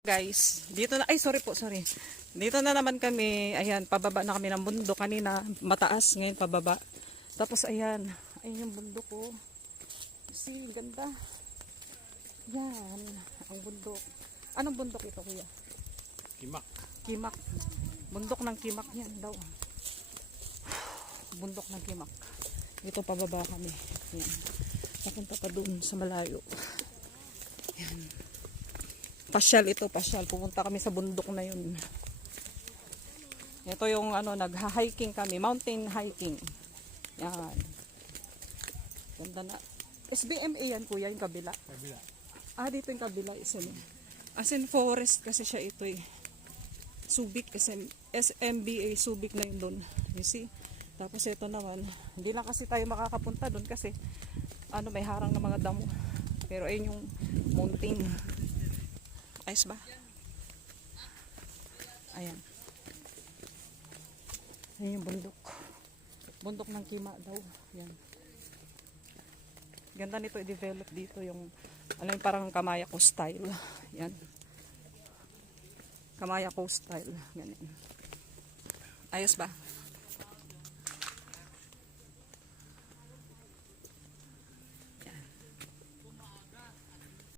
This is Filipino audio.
Guys, dito na, ay sorry po, sorry. Dito na naman kami, ayan, pababa na kami ng bundok kanina, mataas ngayon pababa. Tapos ayan, ayan yung bundok ko. See, ganda. Yan, ang bundok. Anong bundok ito kuya? Kimak. Kimak. Bundok ng Kimak yan daw. Bundok ng Kimak. Dito pababa kami. Yan. Papunta pa doon sa malayo. Yan. Pasyal ito, pasyal. Pupunta kami sa bundok na yun. Ito yung ano, nagha-hiking kami. Mountain hiking. Yan. Ganda na. SBMA yan kuya, yung kabila. Kabila. Ah, dito yung kabila. Isa na. As in forest kasi siya ito eh. Subic, SM, SMBA, Subic na yun doon. You see? Tapos ito naman, hindi lang kasi tayo makakapunta doon kasi ano may harang ng mga damo. Pero ayun yung mountain. Ayos ba? Ayan. Ayan yung bundok. Bundok ng Kima daw. Yan. Ganda nito i-develop dito yung alam mo, parang kamaya ko style. Yan. Kamaya ko style. Ganyan. Ayos ba?